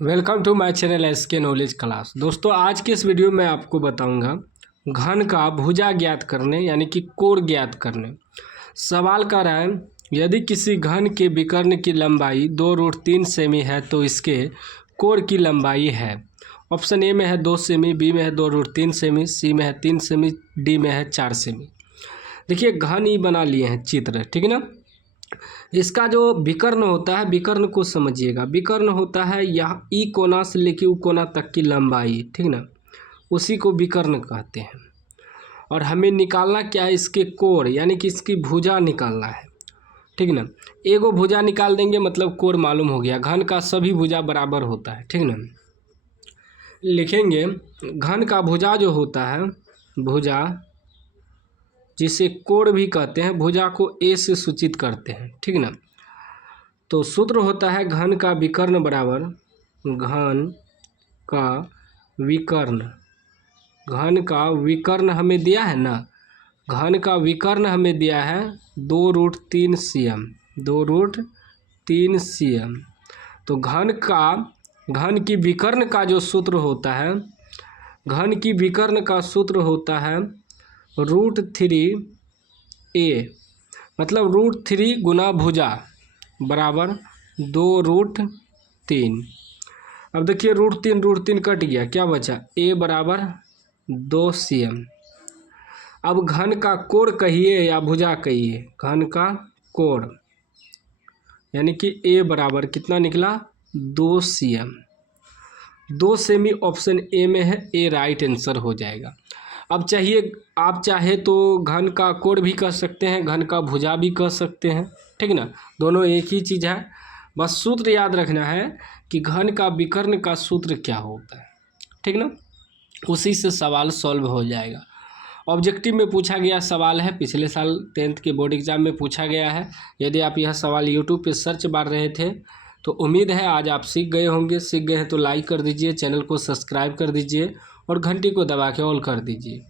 Welcome to my channel SK knowledge class. दोस्तों, आज के इस वीडियो में आपको बताऊंगा घन का भुजा ज्ञात करने यानी कि कोण ज्ञात करने। सवाल कर रहा है, यदि किसी घन के विकर्ण की लंबाई 2√3 सेमी है तो इसके कोण की लंबाई है। ऑप्शन ए में है 2 सेमी, बी में है 2√3 सेमी, सी में है 3 सेमी, डी में है 4 सेमी। देखिए, घन ही बना लिए हैं चित्र, ठीक है ना। इसका जो विकर्ण होता है, विकर्ण को समझिएगा। विकर्ण होता है यहाँ ई कोना से लेके उ कोना तक की लंबाई, ठीक ना, उसी को विकर्ण कहते हैं। और हमें निकालना क्या है, इसके कोण यानी कि इसकी भुजा निकालना है, ठीक ना। एगो भुजा निकाल देंगे मतलब कोण मालूम हो गया। घन का सभी भुजा बराबर होता है, ठीक ना। लिखेंगे घन का भुजा जो होता है, भुजा जिसे कोण भी कहते हैं, भुजा को ए से सूचित करते हैं, ठीक ना। तो सूत्र होता है घन का विकर्ण बराबर घन का विकर्ण। घन का विकर्ण हमें दिया है ना, घन का विकर्ण हमें दिया है 2√3 cm, 2√3 cm। तो घन की विकर्ण का जो सूत्र होता है, घन की विकर्ण का सूत्र होता है √3a, मतलब √3 गुना भुजा बराबर 2√3। अब देखिए √3 कट गया, क्या बचा, a बराबर 2 cm। अब घन का कोण कहिए या भुजा कहिए, घन का कोण यानी कि a बराबर कितना निकला, 2 cm। 2 सेमी ऑप्शन ए में है, ए राइट आंसर हो जाएगा। अब आप चाहे तो घन का कोण भी कह सकते हैं, घन का भुजा भी कह सकते हैं, ठीक ना। दोनों एक ही चीज़ है। बस सूत्र याद रखना है कि घन का विकर्ण का सूत्र क्या होता है, ठीक ना। उसी से सवाल सॉल्व हो जाएगा। ऑब्जेक्टिव में पूछा गया सवाल है, पिछले साल 10th के बोर्ड एग्जाम में पूछा गया है। यदि आप यह सवाल यूट्यूब पे सर्च मार रहे थे तो उम्मीद है आज आप सीख गए होंगे। सीख गए हैं तो लाइक कर दीजिए, चैनल को सब्सक्राइब कर दीजिए और घंटी को दबा के ऑल कर दीजिए।